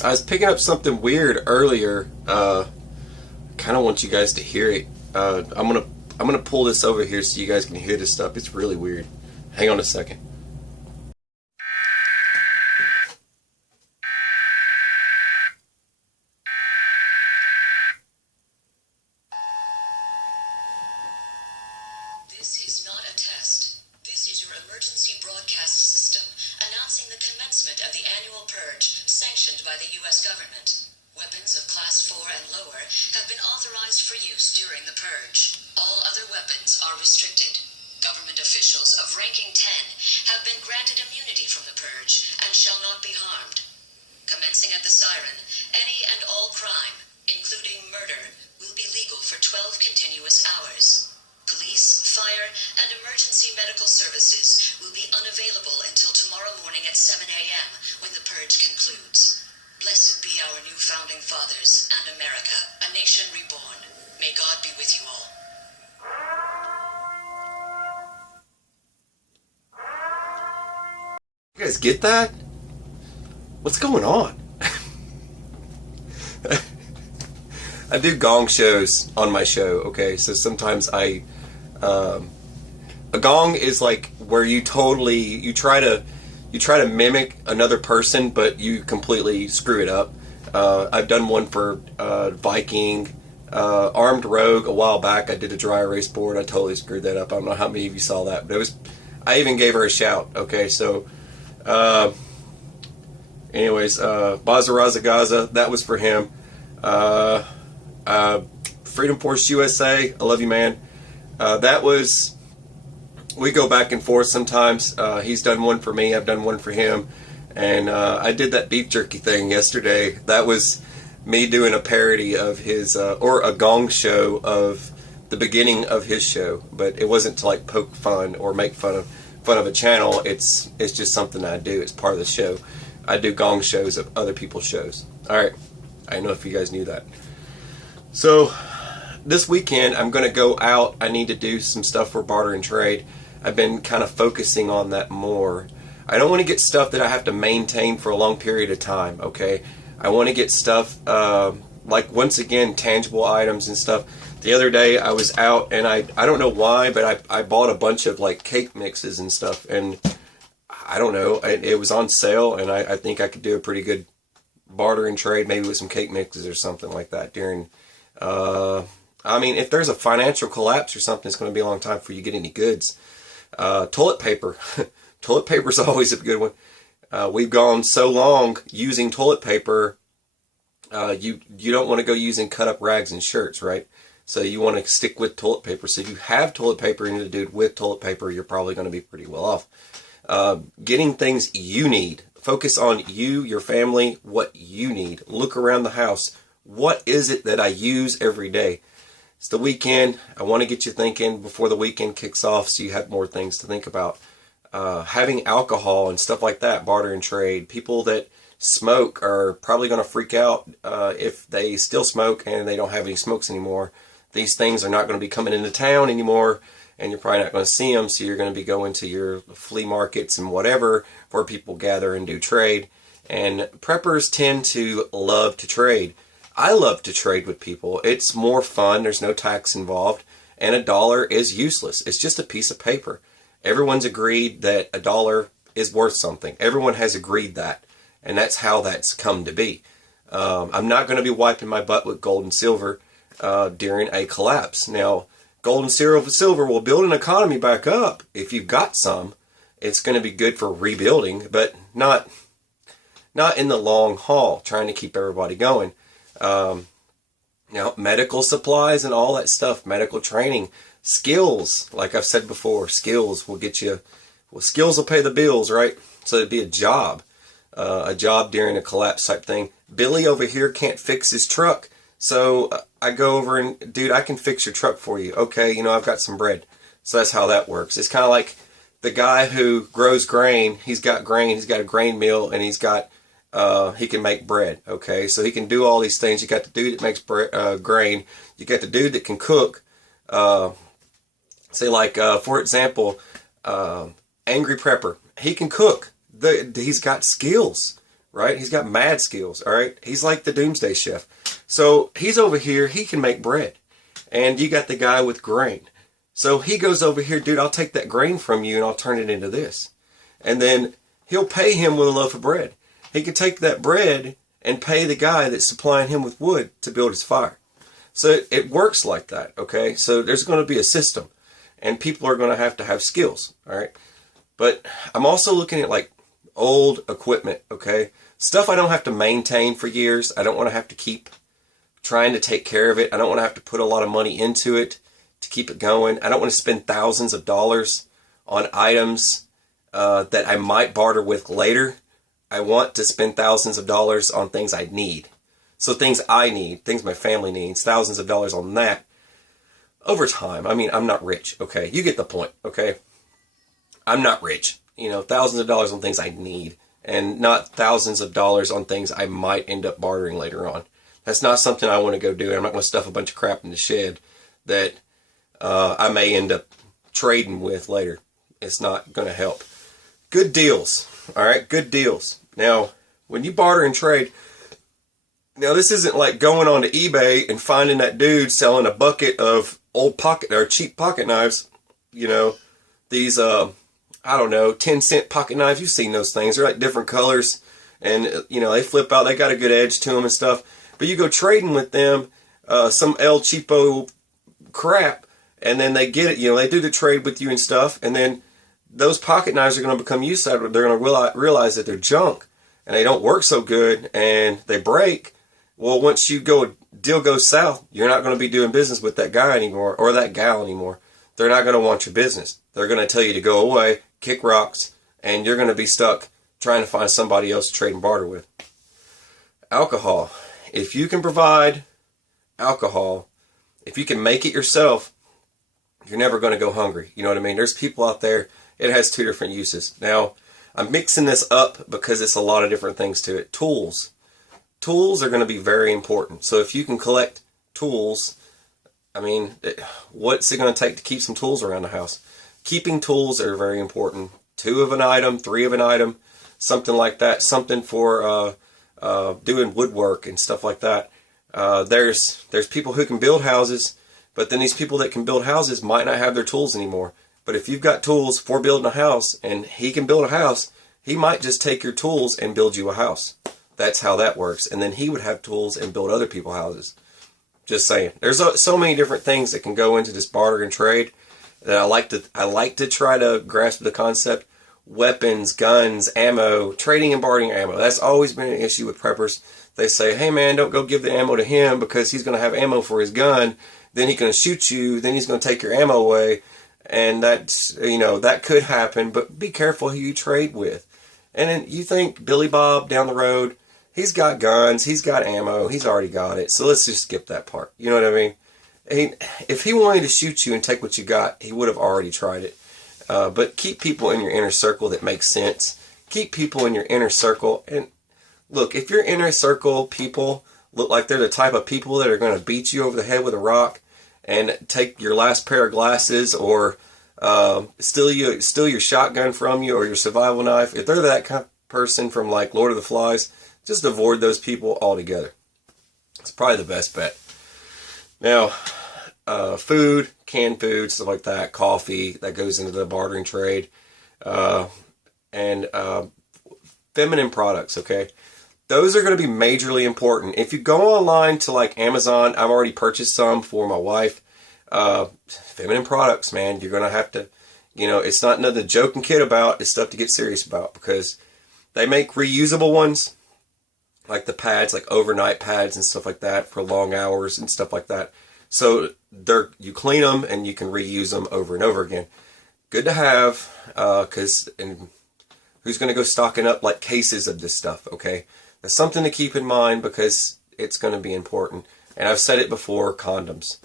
I was picking up something weird earlier. Kind of want you guys to hear it. I'm gonna pull this over here so you guys can hear this stuff. It's really weird. Hang on a second. This is not a test. This is your emergency broadcast system announcing the commencement of the annual purge sanctioned by the U.S. government. Weapons of Class 4 and lower have been authorized for use during the purge. All other weapons are restricted. Government officials of ranking 10 have been granted immunity from the purge and shall not be harmed. Commencing at the siren, any and all crime, including murder, will be legal for 12 continuous hours. Police, fire, and emergency medical services will be unavailable until tomorrow morning at 7 a.m. when the purge concludes. Blessed be our new founding fathers and America, a nation reborn. May God be with you all. You guys get that? What's going on? I do gong shows on my show, okay? So sometimes a gong is like where you try to mimic another person, but you completely screw it up. I've done one for Viking, Armed Rogue a while back. I did a dry erase board. I totally screwed that up. I don't know how many of you saw that, but I even gave her a shout. Okay, so anyways, Bazaraza Gaza, that was for him. Freedom Force USA, I love you, man. We go back and forth sometimes. He's done one for me, I've done one for him. And I did that beef jerky thing yesterday. That was me doing a parody of his, or a gong show of the beginning of his show. But it wasn't to like poke fun or make fun of a channel. It's just something I do. It's part of the show. I do gong shows of other people's shows. Alright, I don't know if you guys knew that. So, this weekend I'm going to go out. I need to do some stuff for Barter and Trade. I've been kind of focusing on that more. I don't want to get stuff that I have to maintain for a long period of time, okay? I want to get stuff, like, once again, tangible items and stuff. The other day I was out and I don't know why, but I bought a bunch of, like, cake mixes and stuff. And I don't know, it was on sale, and I think I could do a pretty good barter and trade, maybe with some cake mixes or something like that during... I mean, if there's a financial collapse or something, it's going to be a long time before you get any goods. Toilet paper. Toilet paper is always a good one. We've gone so long using toilet paper, you don't want to go using cut-up rags and shirts, right? So you want to stick with toilet paper. So if you have toilet paper and you do it with toilet paper, you're probably going to be pretty well off. Getting things you need. Focus on you, your family, what you need. Look around the house. What is it that I use every day? It's the weekend. I want to get you thinking before the weekend kicks off so you have more things to think about. Having alcohol and stuff like that, barter and trade. People that smoke are probably going to freak out if they still smoke and they don't have any smokes anymore. These things are not going to be coming into town anymore, and you're probably not going to see them, so you're going to be going to your flea markets and whatever where people gather and do trade. And preppers tend to love to trade. I love to trade with people. It's more fun. There's no tax involved. And a dollar is useless. It's just a piece of paper. Everyone's agreed that a dollar is worth something. Everyone has agreed that. And that's how that's come to be. I'm not going to be wiping my butt with gold and silver during a collapse. Now, gold and silver will build an economy back up. If you've got some, it's going to be good for rebuilding, but not in the long haul, trying to keep everybody going. Now, medical supplies and all that stuff, medical training, skills, like I've said before, skills will get you, well, skills will pay the bills, right? So it'd be a job during a collapse type thing. Billy over here can't fix his truck. So I go over and, dude, I can fix your truck for you. Okay, you know, I've got some bread. So that's how that works. It's kind of like the guy who grows grain. He's got grain. He's got a grain mill, and he's got, he can make bread. Okay, so he can do all these things. You got the dude that makes grain. You got the dude that can cook. Say like, for example, Angry Prepper. He can cook. He's got skills. right? He's got mad skills, all right? He's like the doomsday chef. So he's over here, he can make bread. And you got the guy with grain. So he goes over here, dude, I'll take that grain from you and I'll turn it into this. And then he'll pay him with a loaf of bread. He can take that bread and pay the guy that's supplying him with wood to build his fire. So it works like that, okay? So there's going to be a system. And people are going to have skills, all right? But I'm also looking at like old equipment, okay? Stuff I don't have to maintain for years. I don't want to have to keep trying to take care of it. I don't want to have to put a lot of money into it to keep it going. I don't want to spend thousands of dollars on items that I might barter with later. I want to spend thousands of dollars on things I need. So things I need, things my family needs, thousands of dollars on that over time. I mean, I'm not rich, okay? You get the point, okay? I'm not rich. You know, thousands of dollars on things I need and not thousands of dollars on things I might end up bartering later on. That's not something I want to go do. I'm not going to stuff a bunch of crap in the shed that I may end up trading with later. It's not going to help. Good deals. All right, good deals. Now, when you barter and trade, now this isn't like going on to eBay and finding that dude selling a bucket of old pocket or cheap pocket knives. You know, these I don't know, 10-cent pocket knives. You've seen those things. They're like different colors, and you know they flip out. They got a good edge to them and stuff. But you go trading with them, some El Cheapo crap, and then they get it. You know, they do the trade with you and stuff, and then those pocket knives are going to become used. They're going to realize that they're junk and they don't work so good and they break. Well, once you go, deal goes south, you're not going to be doing business with that guy anymore or that gal anymore. They're not going to want your business. They're going to tell you to go away, kick rocks, and you're going to be stuck trying to find somebody else to trade and barter with. Alcohol. If you can provide alcohol, if you can make it yourself, you're never going to go hungry. You know what I mean? There's people out there. It has two different uses. Now, I'm mixing this up because it's a lot of different things to it. Tools. Tools are going to be very important. So if you can collect tools, I mean, what's it going to take to keep some tools around the house? Keeping tools are very important. 2 of an item, 3 of an item, something like that. Something for doing woodwork and stuff like that. There's people who can build houses, but then these people that can build houses might not have their tools anymore. But if you've got tools for building a house and he can build a house, he might just take your tools and build you a house. That's how that works. And then he would have tools and build other people's houses. Just saying. There's so many different things that can go into this barter and trade that I like to try to grasp the concept. Weapons, guns, ammo, trading and bartering ammo. That's always been an issue with preppers. They say, hey man, don't go give the ammo to him because he's going to have ammo for his gun. Then he's going to shoot you. Then he's going to take your ammo away. And that's, you know, that could happen, but be careful who you trade with. And then you think Billy Bob down the road, he's got guns, he's got ammo, he's already got it. So let's just skip that part. You know what I mean? If he wanted to shoot you and take what you got, he would have already tried it. But keep people in your inner circle that make sense. Keep people in your inner circle. And look, if your inner circle people look like they're the type of people that are going to beat you over the head with a rock and take your last pair of glasses or steal your shotgun from you or your survival knife, if they're that kind of person from like Lord of the Flies, just avoid those people altogether. It's probably the best bet. Now, food, canned food, stuff like that, coffee, that goes into the bartering trade, and feminine products, okay? Those are going to be majorly important. If you go online to like Amazon, I've already purchased some for my wife. Feminine products, man, you're going to have to, you know, it's not nothing to joke and kid about. It's stuff to get serious about because they make reusable ones, like the pads, like overnight pads and stuff like that for long hours and stuff like that. So you clean them and you can reuse them over and over again. Good to have, because who's going to go stocking up like cases of this stuff, okay? That's something to keep in mind because it's going to be important. And I've said it before, condoms.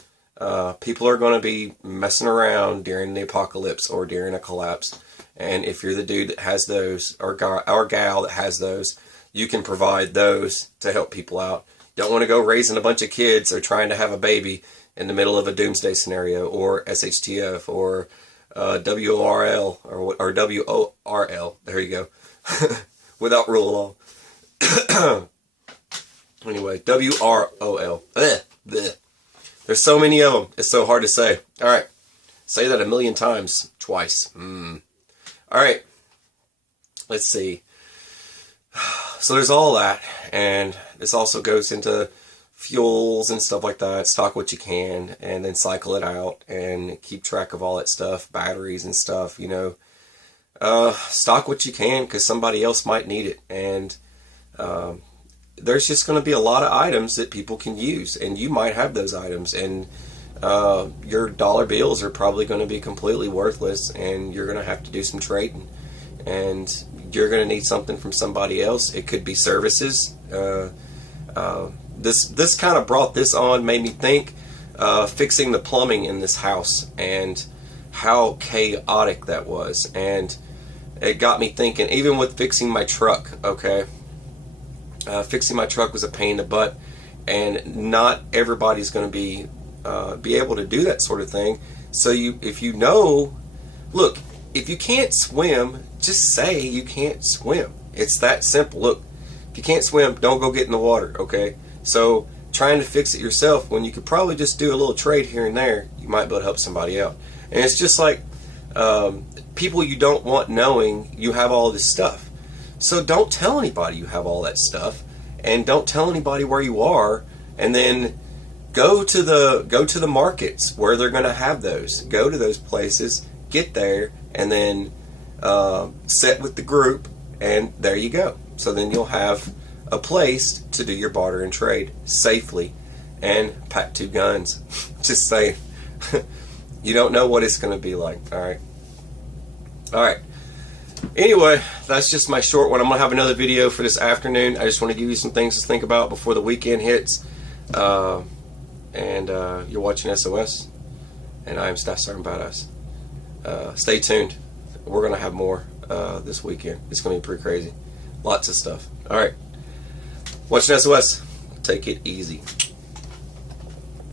People are going to be messing around during the apocalypse or during a collapse. And if you're the dude that has those, or gal that has those, you can provide those to help people out. Don't want to go raising a bunch of kids or trying to have a baby in the middle of a doomsday scenario or SHTF or WORL or WORL. There you go. Without rule of law. Anyway, WROL. There's so many of them. It's so hard to say. All right. Say that a million times. Twice. All right. Let's see. So there's all that. And this also goes into fuels and stuff like that. Stock what you can and then cycle it out and keep track of all that stuff. Batteries and stuff, you know. Stock what you can because somebody else might need it. And there's just going to be a lot of items that people can use, and you might have those items, and your dollar bills are probably going to be completely worthless, and you're going to have to do some trading, and you're going to need something from somebody else. It could be services. This kind of brought this on, made me think fixing the plumbing in this house and how chaotic that was, and it got me thinking, even with fixing my truck, okay? Fixing my truck was a pain in the butt, and not everybody's going to be able to do that sort of thing. So if you know, look, if you can't swim, just say you can't swim. It's that simple. Look, if you can't swim, don't go get in the water, okay? So trying to fix it yourself when you could probably just do a little trade here and there, you might be able to help somebody out. And it's just like people you don't want knowing you have all this stuff. So don't tell anybody you have all that stuff, and don't tell anybody where you are, and then go to the markets where they're going to have those. Go to those places, get there, and then set with the group, and there you go. So then you'll have a place to do your barter and trade safely, and pack 2 guns. Just saying. You don't know what it's going to be like. All right. Anyway, that's just my short one. I'm going to have another video for this afternoon. I just want to give you some things to think about before the weekend hits. You're watching SOS, and I am Staff Sergeant Badass. Stay tuned. We're going to have more this weekend. It's going to be pretty crazy. Lots of stuff. All right. Watching SOS. Take it easy.